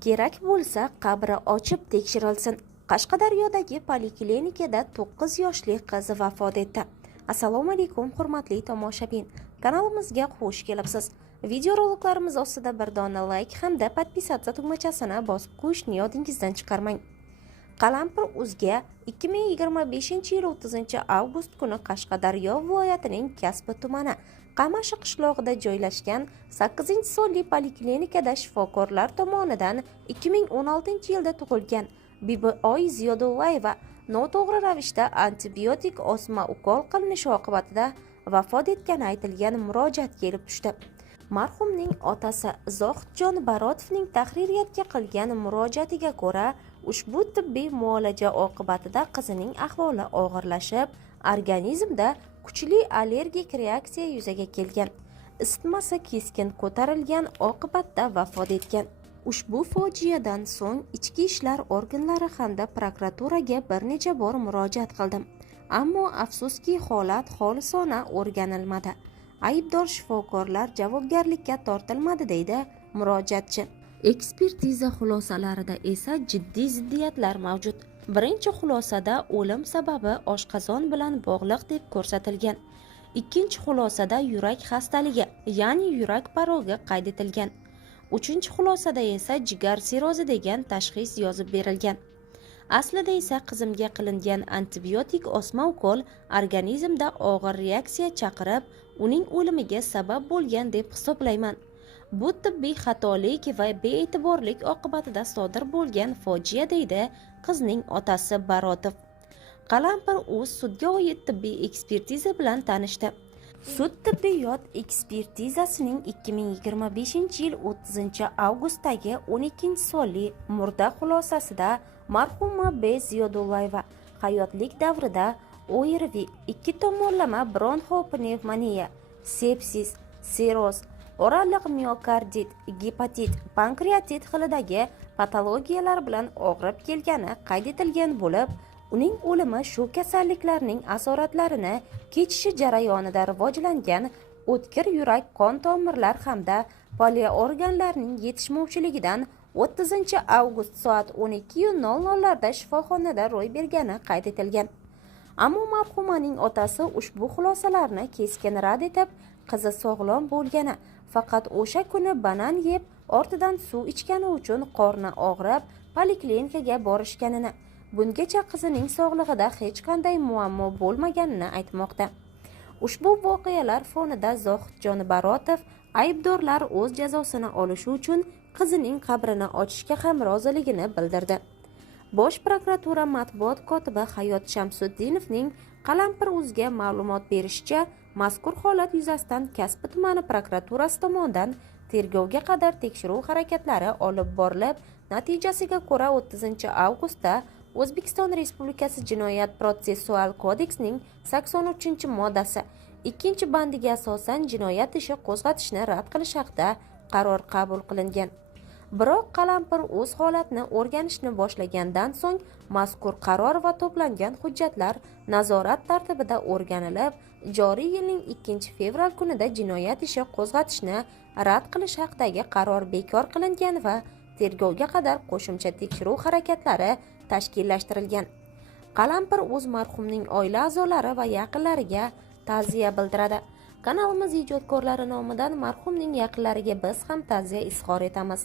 Kerak bo'lsa qabri ochib tekshirilsin. Qashqadaryodagi poliklinikada 9 yoshli qiz vafot etdi. Assalomu alaykum hurmatli tomoshabin. Kanalimizga xush kelibsiz. Videoroliklarimiz ostida bir dona like hamda podpisatsiya tugmachasini bosib qo'yishni yodingizdan chiqarmang. Qalampir.uzga 2025-yil 30-avgust kuni Qashqadaryo viloyatining Kasbi tumani Qamashi qishlog'ida joylashgan 8-sonli poliklinikada shifokorlar tomonidan 2016-yilda tug'ilgan Bibi-oy Ziyodullayeva noto'g'ri ravishda antibiotik osma ukol qilinishi oqibatida vafot etgani aytilgan murojaat kelib tushdi. Marhumning otasi Zohidjon Barotovning tahririyatga qilgan murojaatiga ko'ra, ushbu tibbiy muolaja oqibatida qizining ahvoli og'irlashib, organizmda kuchli allergik reaksiya yuzaga kelgan. Isitmasi keskin ko'tarilgan oqibatda vafot etgan. Ushbu fojiadan so'ng ichki ishlar organlari hamda prokuraturaga bir necha bor murojaat qildim. Ammo afsuski holat xolisona o'rganilmadi. Aybdor shifokorlar javobgarlikka tortilmadi deydi murojaatchi. Ekspertiza xulosalarida esa jiddiy ziddiyatlar mavjud. Birinchi xulosada o'lim sababi oshqozon bilan bog'liq deb ko'rsatilgan. Ikkinchi xulosada yurak xastaligi, ya'ni yurak parogi qayd etilgan. Uchinchi xulosada esa jigar sirozi degan tashxis yozib berilgan. Aslida esa qizimga qilingan antibiotik osma ukol organizmda og'ir reaksiya chaqirib, uning o'limiga sabab bo'lgan deb hisoblayman. Bu tibbiy xatolik va bee'tiborlik oqibatida sodir bo'lgan fojia deydi qizning otasi Barotov. Qalampir.uz sudga oid tibbiy ekspertiza bilan tanishdi. Sud tibbiyot ekspertizasining 2025-yil 30-avgustdagi 12-sonli murda xulosasida marhuma B. Ziyodullayeva hayotlik davrida ORV, 2 tomonlama bronxopnevmoniya, sepsis, siroz, oraliq miokardit, gepatit, pankreatit xilidagi patologiyalar bilan og'rib kelgani qayd etilgan bo'lib, uning o'limi shu kasalliklarning asoratlarini kechishi jarayonida rivojlangan o'tkir yurak qon tomirlar hamda poliorganlarning yetishmovchiligidan 30-avgust soat 12:00 da shifoxonada ro'y bergani qayd etilgan. Ammo marhumaning otasi ushbu xulosalarni keskin rad etib, qizi sog'lom bo'lgani, faqat o'sha kuni banan yeb, ortidan suv ichgani uchun qorni og'rib, poliklinikaga borishganini, bungacha qizining sog'lig'ida hech qanday muammo bo'lmaganini aytmoqda. Ushbu voqealar fonida Zohidjon Barotov aybdorlar o'z jazosini olishi uchun qizining qabrini ochishga ham roziligini bildirdi. Bosh prokuratura matbuot kotibi Hayot Shamsuddinovning Qalampir.uzga ma'lumot berishicha, mazkur holat yuzasidan Kasbi tumani prokuraturasi tomonidan tergovga qadar tekshiruv harakatlari olib borilib, natijasiga ko'ra 30-avgustda O'zbekiston Respublikasi Jinoyat protsessual kodeksining 83-moddasi 2-bandiga asosan jinoyat ishi qo'zg'atishni rad qilish haqida qaror qabul qilingan. Biroq Qalampir.uz holatni o'rganishni boshlagandan so'ng mazkur qaror va to'plangan hujjatlar nazorat tartibida o'rganilib, joriy yilning 2-fevral kunida jinoyat ishi qo'zg'atishni rad qilish haqidagi qaror bekor qilingan va tergovga qadar qo'shimcha tekshiruv harakatlari tashkillashtirilgan. Qalampir.uz marhumning oila a'zolari va yaqinlariga ta'ziya bildiradi. Kanalimiz ijodkorlari nomidan marhumning yaqinlariga biz ham ta'ziya izhor etamiz.